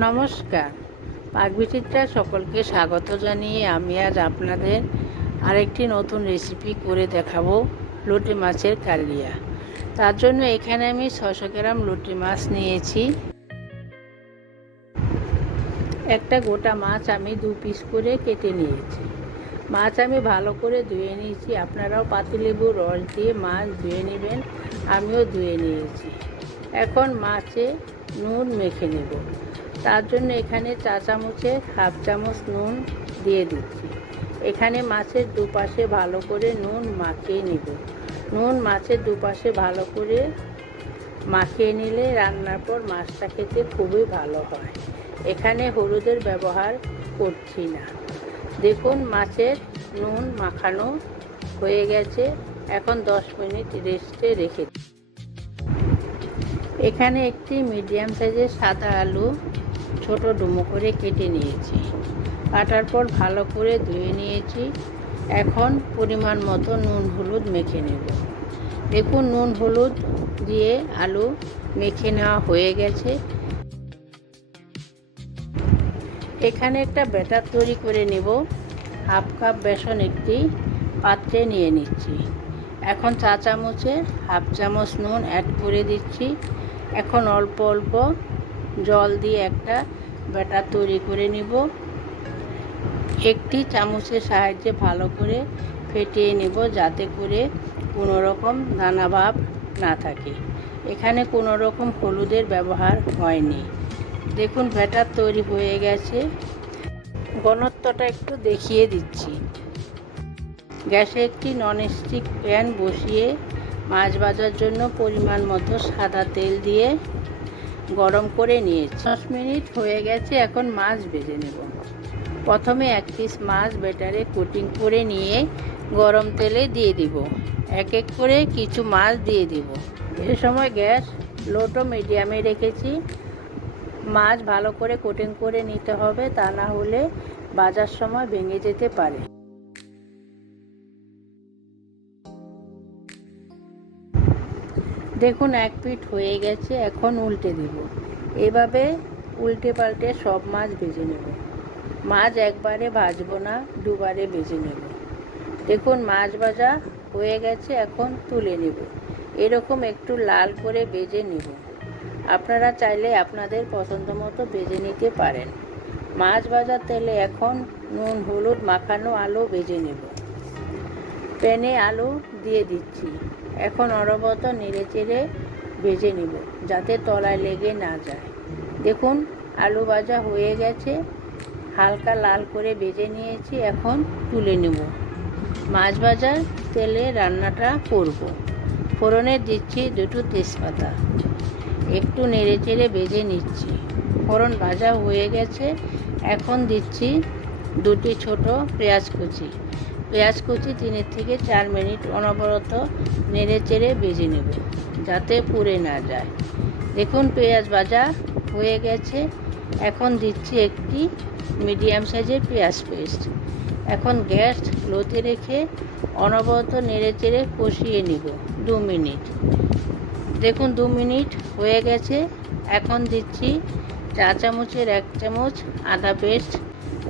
নমস্কার, পাকবিচিত্রা সকলকে স্বাগত জানিয়ে আমি আজ আপনাদের আরেকটি নতুন রেসিপি করে দেখাবো লোটে মাছের কালিয়া। তার জন্য এখানে আমি 600 গ্রাম লোটে মাছ নিয়েছি। একটা গোটা মাছ আমি 2 পিস করে কেটে নিয়েছি। মাছ আমি ভালো করে ধুয়ে নিয়েছি। আপনারাও পাতিলেবুর রস দিয়ে মাছ ধুয়ে নেবেন, আমিও ধুয়ে নিয়েছি। এখন মাছে নুন মেখে নেব। তার জন্য এখানে 4 চামচের হাফ চামচ নুন দিয়ে দিচ্ছি। এখানে মাছের দুপাশে ভালো করে নুন মাখিয়ে নেব। নুন মাছের দুপাশে ভালো করে মাখিয়ে নিলে রান্নার পর মাছটা খেতে খুবই ভালো হয়। এখানে হলুদের ব্যবহার করছি না। দেখুন মাছের নুন মাখানো হয়ে গেছে। এখন 10 মিনিট রেস্টে রেখে দিই। এখানে একটি মিডিয়াম সাইজের সাদা আলু ছোট ডুমো করে কেটে নিয়েছি। কাটার পর ভালো করে ধুয়ে নিয়েছি। এখন পরিমাণ মতো নুন হলুদ মেখে নেব। দেখুন নুন হলুদ দিয়ে আলু মেখে নেওয়া হয়ে গেছে। এখানে একটা ব্যাটার তৈরি করে নেব। হাফ কাপ বেসন একটি পাত্রে নিয়ে নিচ্ছি। এখন 4 চামচে হাফ চামচ নুন অ্যাড করে দিচ্ছি। এখন অল্প অল্প জল দিয়ে একটা ব্যাটার তৈরি করে নিব। একটি চামচের সাহায্যে ভালো করে ফেটিয়ে নেব, যাতে করে কোনো রকম দানা ভাব না থাকে। এখানে কোনো রকম হলুদের ব্যবহার হয়নি। দেখুন ব্যাটার তৈরি হয়ে গেছে। ঘনত্বটা একটু দেখিয়ে দিচ্ছি। গ্যাসে একটি ননস্টিক প্যান বসিয়ে মাছ ভাজার জন্য পরিমাণ মতো সাদা তেল দিয়ে গরম করে নিয়েছি। 10 মিনিট হয়ে গেছে। এখন মাছ ভেজে নেব। প্রথমে 1 পিস মাছ ব্যাটারে কোটিং করে নিয়ে গরম তেলে দিয়ে দিব। এক এক করে কিছু মাছ দিয়ে দিব। এ সময় গ্যাস লো টু মিডিয়ামে রেখেছি। মাছ ভালো করে কোটিং করে নিতে হবে, তা না হলে ভাজার সময় ভেঙে যেতে পারে। দেখুন 1 পিঠ হয়ে গেছে। এখন উল্টে দিব। এভাবে উল্টে পাল্টে সব মাছ ভেজে নেব। মাছ একবারে ভাজবো না, দুবারে ভেজে নেব। দেখুন মাছ ভাজা হয়ে গেছে। এখন তুলে নেব। এরকম একটু লাল করে ভেজে নেব। আপনারা চাইলে আপনাদের পছন্দ মতো ভেজে নিতে পারেন। মাছ ভাজার তেলে এখন নুন হলুদ মাখানো আলু ভেজে নেব। প্যানে আলু দিয়ে দিচ্ছি। এখন অনবরত নেড়ে চেড়ে ভেজে নেব, যাতে তলায় লেগে না যায়। দেখুন আলু ভাজা হয়ে গেছে। হালকা লাল করে ভেজে নিয়েছি। এখন তুলে নেব। মাছ ভাজার তেলে রান্নাটা করব। ফোড়নে দিচ্ছি 2টো তেজপাতা। একটু নেড়ে চেড়ে ভেজে নিচ্ছি। ফোড়ন ভাজা হয়ে গেছে। এখন দিচ্ছি 2টি ছোট পেঁয়াজ কুচি। পেঁয়াজ কুচি 3 থেকে 4 মিনিট অনবরত নেড়ে চেড়ে ভেজে নেব, যাতে পুড়ে না যায়। দেখুন পেঁয়াজ ভাজা হয়ে গেছে। এখন দিচ্ছি একটি মিডিয়াম সাইজের পেঁয়াজ পেস্ট। এখন গ্যাস লোতে রেখে অনবরত নেড়ে চেড়ে কষিয়ে নিব 2 মিনিট। দেখুন 2 মিনিট হয়ে গেছে। এখন দিচ্ছি 4 চামচের 1 চামচ আদা পেস্ট,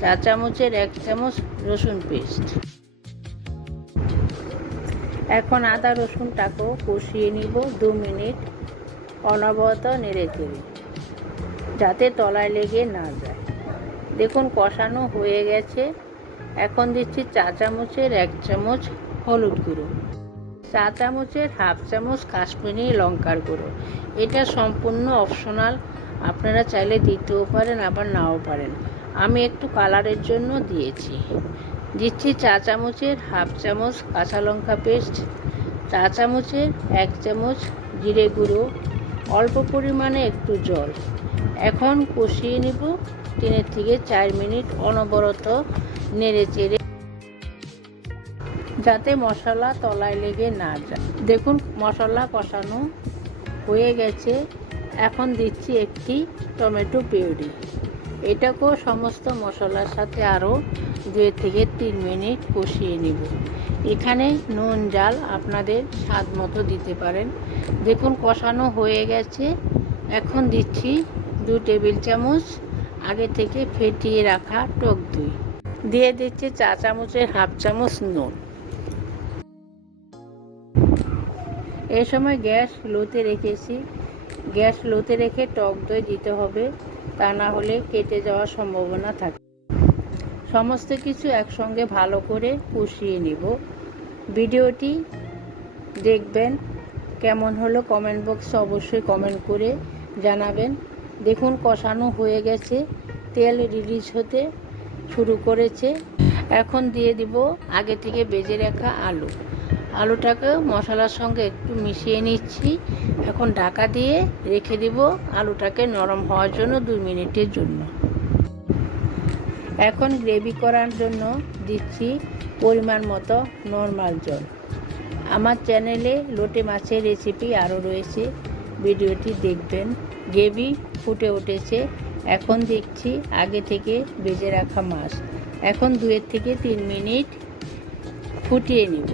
4 চামচের 1 চামচ রসুন পেস্ট। এখন আদা রসুনটাকেও কষিয়ে নিব 2 মিনিট অনবরত নেড়ে চেড়ে, যাতে তলায় লেগে না যায়। দেখুন কষানো হয়ে গেছে। এখন দিচ্ছি 4 চামচের 1 চামচ হলুদ গুঁড়ো, 4 চামচের হাফ চামচ কাশ্মীরি লঙ্কার গুঁড়ো। এটা সম্পূর্ণ অপশনাল, আপনারা চাইলে দিতেও পারেন আবার নাও পারেন। আমি একটু কালারের জন্য দিয়েছি। দিচ্ছি 4 চামচের হাফ চামচ কাঁচা লঙ্কা পেস্ট, 4 চামচের 1 চামচ জিরে গুঁড়ো, অল্প পরিমাণে একটু জল। এখন কষিয়ে নিব 3 থেকে 4 মিনিট অনবরত নেড়ে চেড়ে, যাতে মশলা তলায় লেগে না যায়। দেখুন মশলা কষানো হয়ে গেছে। এখন দিচ্ছি একটি টমেটো পিউরি। এটাকেও সমস্ত মশলার সাথে আরও 2 থেকে 3 মিনিট কষিয়ে নিব। এখানে নুন ঝাল আপনাদের স্বাদ মতো দিতে পারেন। দেখুন কষানো হয়ে গেছে। এখন দিচ্ছি 2 টেবিল চামচ আগে থেকে ফেটিয়ে রাখা টক দই, দিয়ে দিচ্ছি চা চামচের হাফ চামচ নুন। এই সময় গ্যাস লোতে রেখেছি। গ্যাস লোতে রেখে টক দই দিতে হবে, তা না হলে কেটে যাওয়ার সম্ভাবনা থাকে। সমস্ত কিছু একসঙ্গে ভালো করে কষিয়ে নেব। ভিডিওটি দেখবেন, কেমন হলো কমেন্ট বক্সে অবশ্যই কমেন্ট করে জানাবেন। দেখুন কষানো হয়ে গেছে, তেল রিলিজ হতে শুরু করেছে। এখন দিয়ে দিব আগে থেকে ভেজে রাখা আলু। আলুটাকে মশলার সঙ্গে একটু মিশিয়ে নিচ্ছি। এখন ঢাকা দিয়ে রেখে দিব আলুটাকে নরম হওয়ার জন্য 2 মিনিটের জন্য। এখন গ্রেভি করার জন্য দিচ্ছি পরিমাণ মতো নর্মাল জল। আমার চ্যানেলে লোটে মাছের রেসিপি আরও রয়েছে, ভিডিওটি দেখবেন। গ্রেভি ফুটে উঠেছে। এখন দেখছি আগে থেকে ভেজে রাখা মাছ। এখন 2 থেকে 3 মিনিট ফুটিয়ে নিব।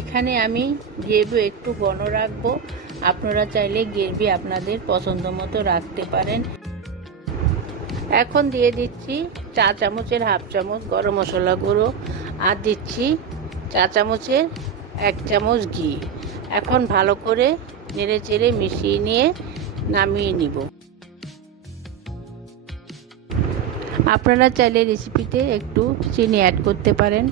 এখানে আমি গ্রেভি একটু ঘন রাখবো। আপনারা চাইলে গ্রেভি আপনাদের পছন্দ মতো রাখতে পারেন। এখন দিয়ে দিচ্ছি চা চামচের হাফ চামচ গরম মশলা গুঁড়ো, আর দিচ্ছি চা চামচের 1 চামচ ঘি। এখন ভালো করে নেড়ে চেড়ে মিশিয়ে নিয়ে নামিয়ে নিব। আপনারা চাইলে রেসিপিতে একটু চিনি অ্যাড করতে পারেন।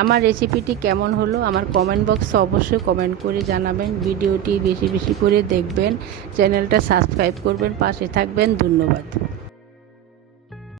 আমার রেসিপিটি কেমন হলো আমার কমেন্ট বক্সে অবশ্যই কমেন্ট করে জানাবেন। ভিডিওটি বেশি বেশি করে দেখবেন, চ্যানেলটা সাবস্ক্রাইব করবেন, পাশে থাকবেন। ধন্যবাদ।